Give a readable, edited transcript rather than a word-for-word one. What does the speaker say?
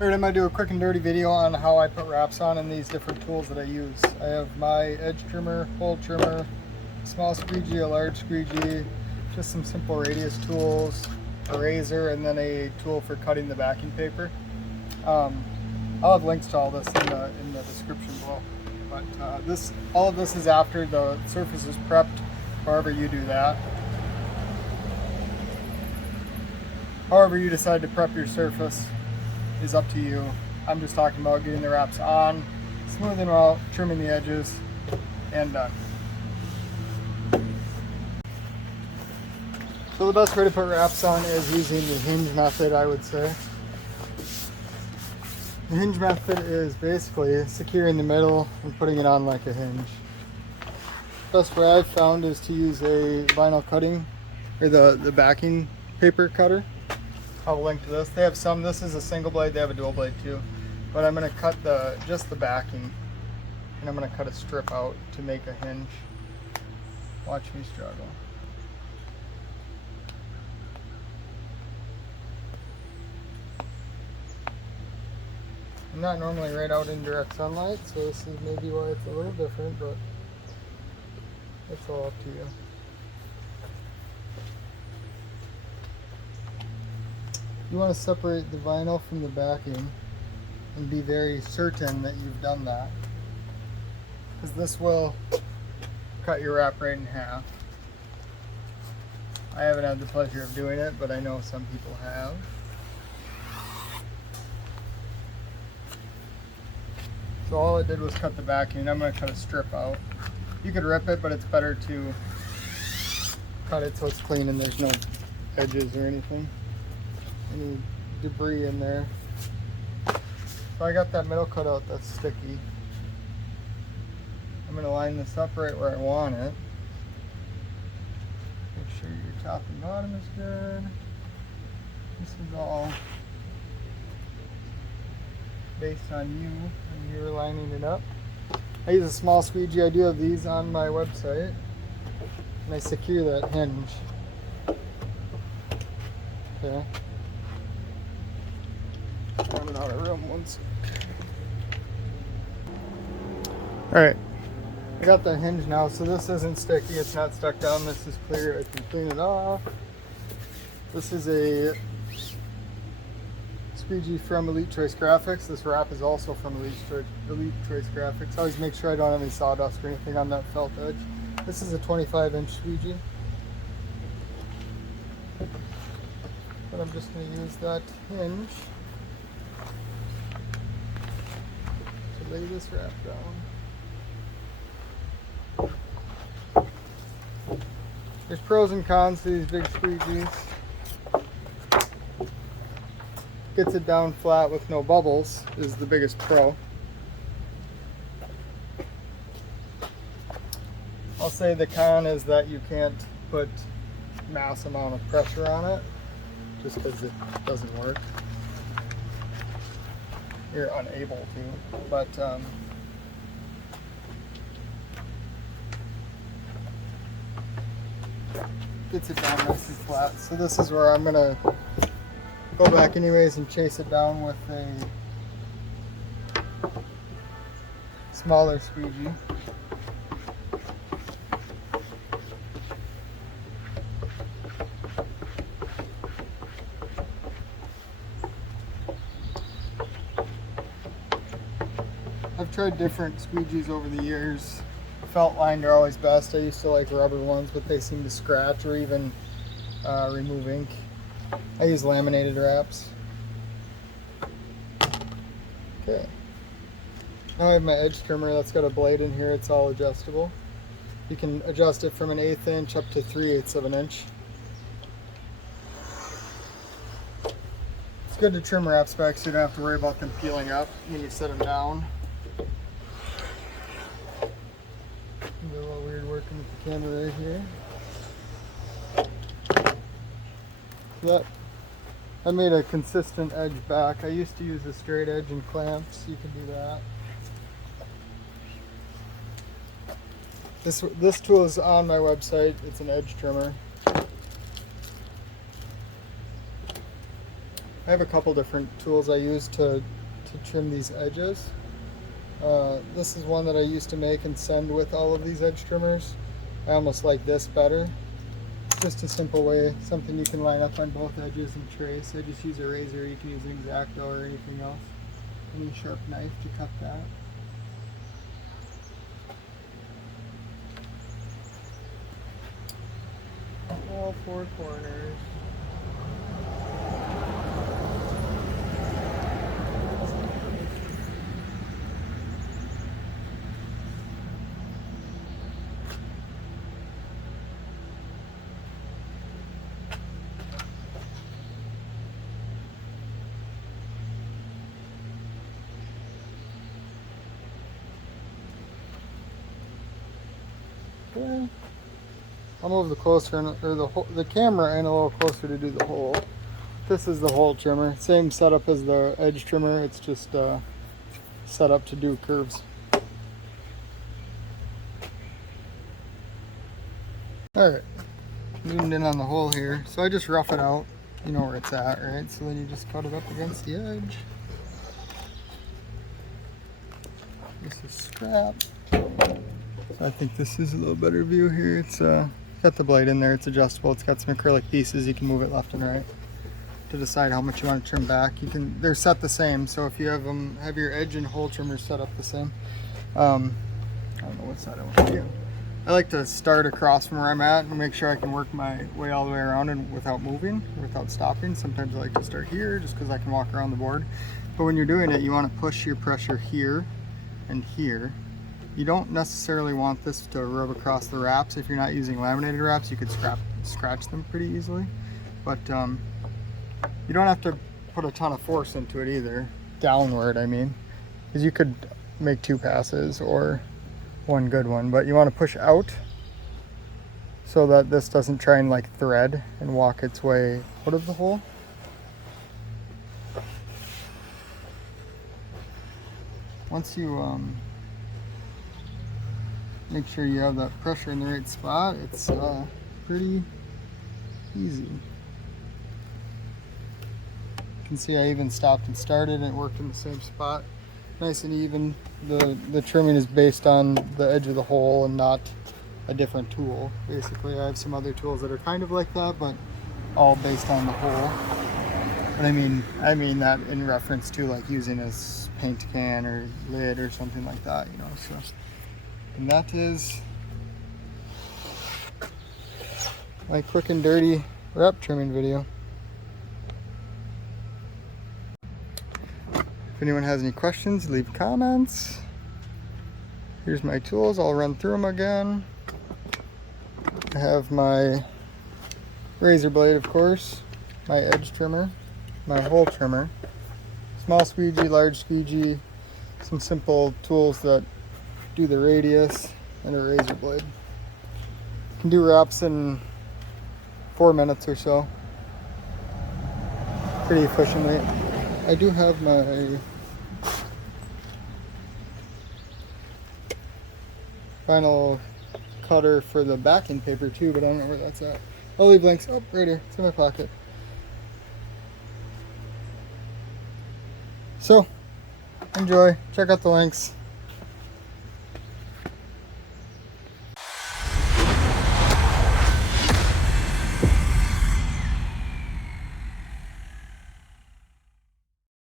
Alright, I'm going to do a quick and dirty video on how I put wraps on and these different tools that I use. I have my edge trimmer, hole trimmer, small squeegee, a large squeegee, just some simple radius tools, a razor, and then a tool for cutting the backing paper. I'll have links to all this in the description below. But all of this is after the surface is prepped, however you do that. However you decide to prep your surface is up to you. I'm just talking about getting the wraps on, smoothing them out, trimming the edges, and done. So the best way to put wraps on is using the Hinge Method, I would say. The Hinge Method is basically securing the middle and putting it on like a hinge. The best way I've found is to use a vinyl cutting, or the backing paper cutter. I'll link to this. They have some. This is a single blade. They have a dual blade too. But I'm going to cut just the backing, and I'm going to cut a strip out to make a hinge. Watch me struggle. I'm not normally right out in direct sunlight, so this is maybe why it's a little different, but it's all up to you. You want to separate the vinyl from the backing and be very certain that you've done that, because this will cut your wrap right in half. I haven't had the pleasure of doing it, but I know some people have. So all it did was cut the backing. I'm going to cut a strip out. You could rip it, but it's better to cut it so it's clean and there's no edges or anything, any debris in there. So I got that middle cut out that's sticky. I'm going to line this up right where I want it. Make sure your top and bottom is good. This is all based on you and you're lining it up. I use a small squeegee. I do have these on my website, and I secure that hinge. Okay. Running out of room once. Alright, I got the hinge now, so this isn't sticky, it's not stuck down, this is clear, I can clean it off. This is a squeegee from Elite Choice Graphics. This wrap is also from Elite Choice Graphics. I always make sure I don't have any sawdust or anything on that felt edge. This is a 25-inch squeegee. But I'm just going to use that hinge to lay this wrap down. There's pros and cons to these big squeegees. Gets it down flat with no bubbles is the biggest pro. I'll say the con is that you can't put mass amount of pressure on it just because it doesn't work. You're unable to, but gets it down nice and flat. So this is where I'm gonna go back anyways and chase it down with a smaller squeegee. I've tried different squeegees over the years. Felt lined are always best. I used to like rubber ones, but they seem to scratch or even remove ink. I use laminated wraps. Okay. Now I have my edge trimmer that's got a blade in here. It's all adjustable. You can adjust it from 1/8 inch up to 3/8 of an inch. It's good to trim wraps back so you don't have to worry about them peeling up when you set them down. It's a little weird working with the camera right here. That I made a consistent edge back. I used to use a straight edge and clamps. You can do that. This tool is on my website. It's an edge trimmer. I have a couple different tools I use to trim these edges. This is one that I used to make and send with all of these edge trimmers. I almost like this better. Just a simple way, something you can line up on both edges and trace. I just use a razor. You can use an X-Acto or anything else. Any sharp knife to cut that. All four corners. Okay. I'll move the the camera in a little closer to do the hole. This is the hole trimmer. Same setup as the edge trimmer. It's just set up to do curves. Alright, zoomed in on the hole here. So I just rough it out. You know where it's at, right? So then you just cut it up against the edge. This is scrap. So I think this is a little better view here. It's got the blade in there. It's adjustable. It's got some acrylic pieces. You can move it left and right to decide how much you want to trim back. They're set the same. So if you have your edge and hole trimmers set up the same. I don't know what side I want to do. I like to start across from where I'm at and make sure I can work my way all the way around and without moving, without stopping. Sometimes I like to start here just because I can walk around the board. But when you're doing it, you want to push your pressure here and here. You don't necessarily want this to rub across the wraps. If you're not using laminated wraps, you could scratch them pretty easily. But you don't have to put a ton of force into it either. Downward, I mean. Because you could make 2 passes or one good one. But you want to push out so that this doesn't try and like thread and walk its way out of the hole. Once you make sure you have that pressure in the right spot, it's pretty easy. You can see I even stopped and started and it worked in the same spot. Nice and even. The trimming is based on the edge of the hole and not a different tool. Basically, I have some other tools that are kind of like that, but all based on the hole. But I mean that in reference to like using a paint can or lid or something like that, you know. So. And that is my quick and dirty wrap trimming video. If anyone has any questions, leave comments. Here's my tools. I'll run through them again. I have my razor blade, of course, my edge trimmer, my hole trimmer, small squeegee, large squeegee, some simple tools that do the radius, and a razor blade. You can do wraps in 4 minutes or so, pretty efficiently. I do have my final cutter for the backing paper too, but I don't know where that's at. I'll leave links. Oh, right here. It's in my pocket. So, enjoy. Check out the links.